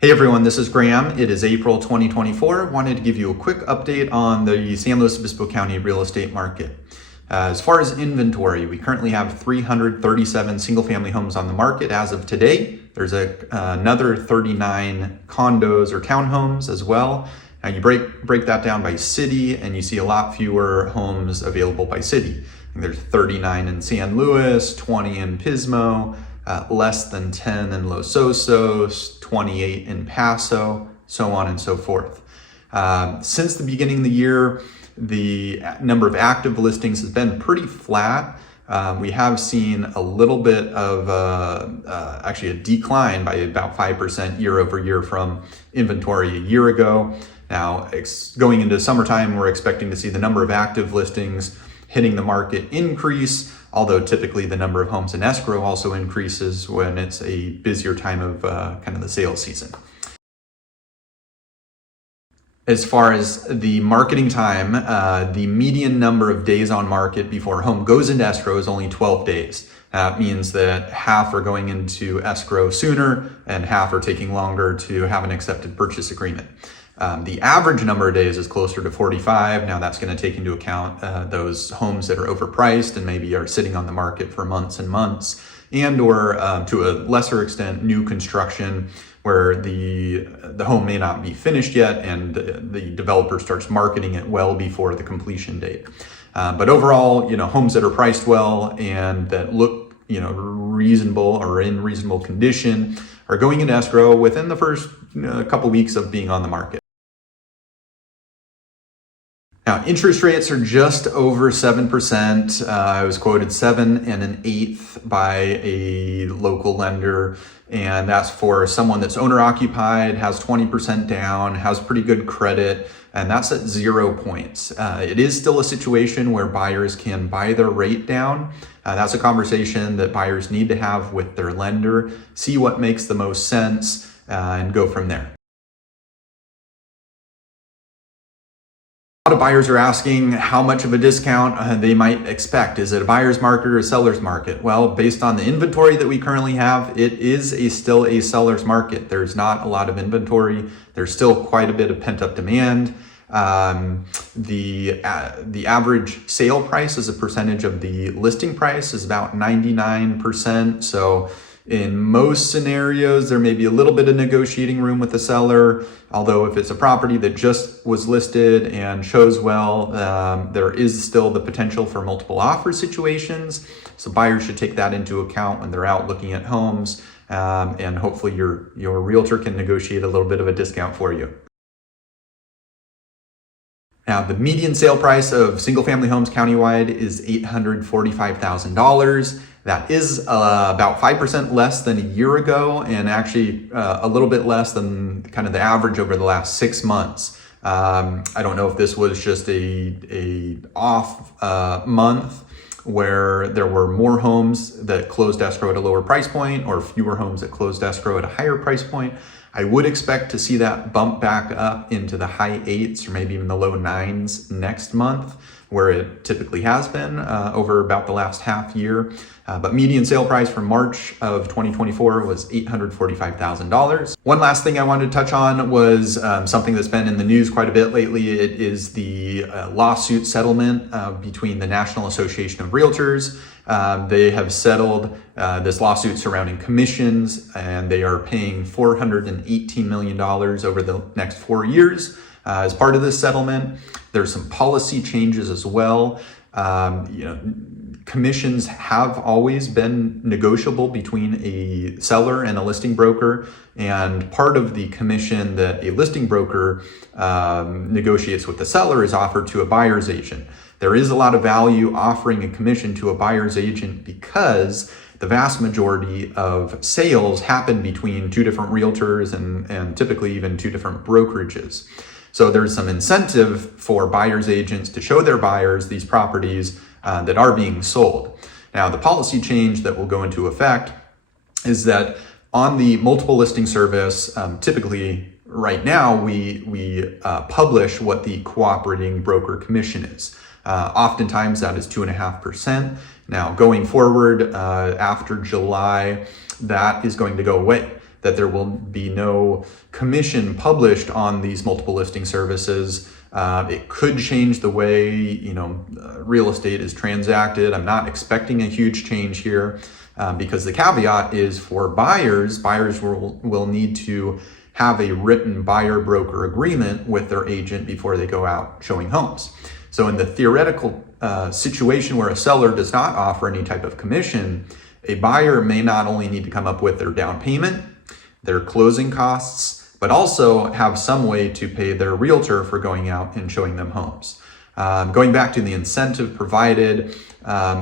Hey everyone, this is Graham. It is April 2024. Wanted to give you a quick update on the San Luis Obispo County real estate market. As far as inventory, we currently have 337 single-family homes on the market as of today. There's another 39 condos or townhomes as well. Now you break that down by city and you see a lot fewer homes available by city. There's 39 in San Luis, 20 in Pismo, less than 10 in Los Osos, 28 in Paso, so on and so forth. Since the beginning of the year, the number of active listings has been pretty flat. We have seen a little bit of actually a decline by about 5% year over year from inventory a year ago. Now, going into summertime, we're expecting to see the number of active listings hitting the market increase, although typically the number of homes in escrow also increases when it's a busier time of kind of the sales season. As far as the marketing time, the median number of days on market before a home goes into escrow is only 12 days. That means that half are going into escrow sooner and half are taking longer to have an accepted purchase agreement. The average number of days is closer to 45. Now that's going to take into account those homes that are overpriced and maybe are sitting on the market for months and months, and or to a lesser extent, new construction where the home may not be finished yet and the developer starts marketing it well before the completion date. But overall, homes that are priced well and that look, reasonable or in reasonable condition are going into escrow within the first couple weeks of being on the market. Now, interest rates are just over 7%. I was quoted 7 1/8 by a local lender, and that's for someone that's owner occupied, has 20% down, has pretty good credit, and that's at 0 points. It is still a situation where buyers can buy their rate down. That's a conversation that buyers need to have with their lender, see what makes the most sense, and go from there. A lot of buyers are asking how much of a discount they might expect. Is it a buyer's market or a seller's market? Well, based on the inventory that we currently have, it is still a seller's market. There's not a lot of inventory. There's still quite a bit of pent-up demand. The average sale price as a percentage of the listing price is about 99%. So in most scenarios, there may be a little bit of negotiating room with the seller, although if it's a property that just was listed and shows well, there is still the potential for multiple offer situations. So buyers should take that into account when they're out looking at homes, and hopefully your realtor can negotiate a little bit of a discount for you. Now, the median sale price of single-family homes countywide is $845,000. That is about 5% less than a year ago, and actually a little bit less than kind of the average over the last 6 months. I don't know if this was just a off month where there were more homes that closed escrow at a lower price point or fewer homes that closed escrow at a higher price point. I would expect to see that bump back up into the high 8s or maybe even the low 9s next month, where it typically has been over about the last half year. But median sale price for March of 2024 was $845,000. One last thing I wanted to touch on was something that's been in the news quite a bit lately. It is the lawsuit settlement between the National Association of Realtors. They have settled this lawsuit surrounding commissions, and they are paying $418 million over the next 4 years. As part of this settlement, there's some policy changes as well. Commissions have always been negotiable between a seller and a listing broker, and part of the commission that a listing broker negotiates with the seller is offered to a buyer's agent. There is a lot of value offering a commission to a buyer's agent because the vast majority of sales happen between two different realtors and typically even two different brokerages. So there's some incentive for buyer's agents to show their buyers these properties that are being sold. Now, the policy change that will go into effect is that on the multiple listing service, typically right now we publish what the cooperating broker commission is. Oftentimes that is 2.5%. Now, going forward after July, that is going to go away. that there will be no commission published on these multiple listing services. It could change the way, real estate is transacted. I'm not expecting a huge change here because the caveat is for buyers will need to have a written buyer-broker agreement with their agent before they go out showing homes. So in the theoretical situation where a seller does not offer any type of commission, a buyer may not only need to come up with their down payment, their closing costs, but also have some way to pay their realtor for going out and showing them homes. Going back to the incentive provided,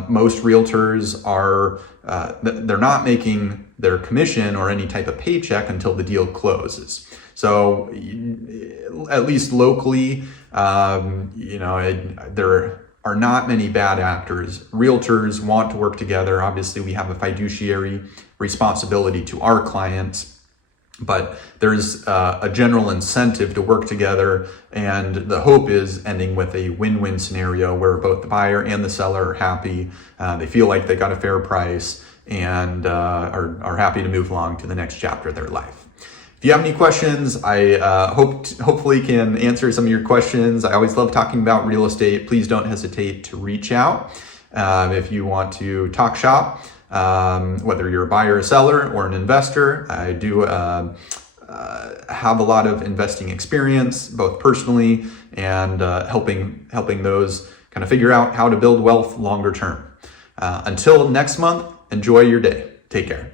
most realtors they're not making their commission or any type of paycheck until the deal closes. So at least locally, there are not many bad actors. Realtors want to work together. Obviously, we have a fiduciary responsibility to our clients, but there's a general incentive to work together, and the hope is ending with a win-win scenario where both the buyer and the seller are happy. They feel like they got a fair price and are happy to move along to the next chapter of their life. If you have any questions, I hopefully can answer some of your questions. I always love talking about real estate. Please don't hesitate to reach out if you want to talk shop. Whether you're a buyer, a seller, or an investor, I do have a lot of investing experience, both personally and helping those kind of figure out how to build wealth longer term. Until next month, enjoy your day. Take care.